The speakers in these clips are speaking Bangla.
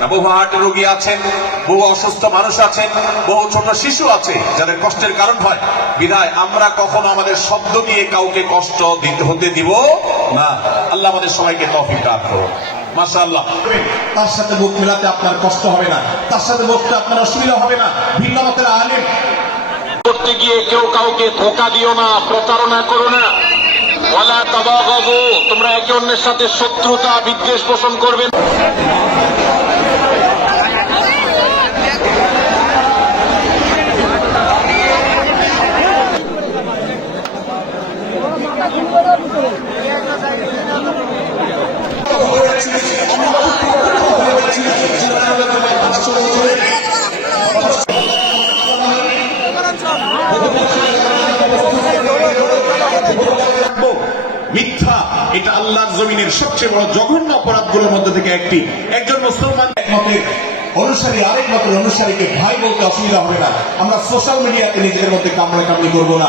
বহু হার্টের রোগী আছেন বহু অসুস্থ মানুষ আছেন বহু ছোট শিশু আছে যাদের কষ্টের কারণ হয়। বিধায় আমরা কখনো আমাদের শব্দ দিয়ে কাউকে কষ্ট দিতে হতে দিব না। আল্লাহ আমাদের সবাইকে তৌফিক দান মাশাআল্লাহ। তার সাথে মুখ মেলাতে আপনার কষ্ট হবে না। তার সাথে বসতে আপনার অসুবিধা হবে না। ভিন্ন মতের আলেম। করতে গিয়ে কেউ কাউকে ধোকা দিও না প্রতারণা করো না। ওয়ালা তাবাগাবু তোমরা একে অন্যের সাথে শত্রুতা বিদ্বেষ পোষণ করবে থেকে একটি। একজন মুসলমান আরেক মতের অনুসারীকে ভাই বলতে অসুবিধা হবে না। আমরা সোশ্যাল মিডিয়াতে নিজেদের মধ্যে কামড়ে কামড়ি করব না।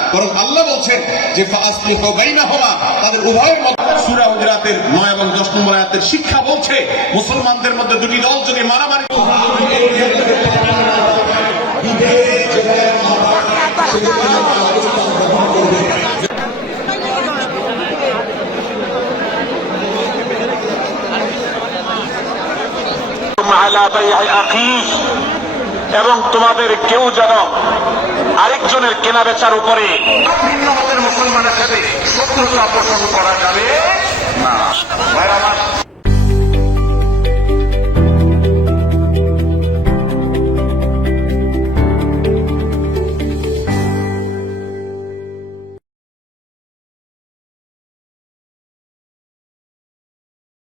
বরং আল্লাহ বলছেন যে ফাসলি বাইনা হওয়া তাদের উভয়ের মধ্যে সূরা হুজরাতের 9 এবং 10 নম্বর আয়াতের শিক্ষা বলছে, মুসলমানদের মধ্যে দুটি দল যদি মারামারি আলা বাই'i আখিহ। এবং তোমাদের কেউ যেন আরেকজনের কেনা বেচার উপরে ভিন্ন মুসলমানের সাথে শত্রুতা পোষণ করা যাবে।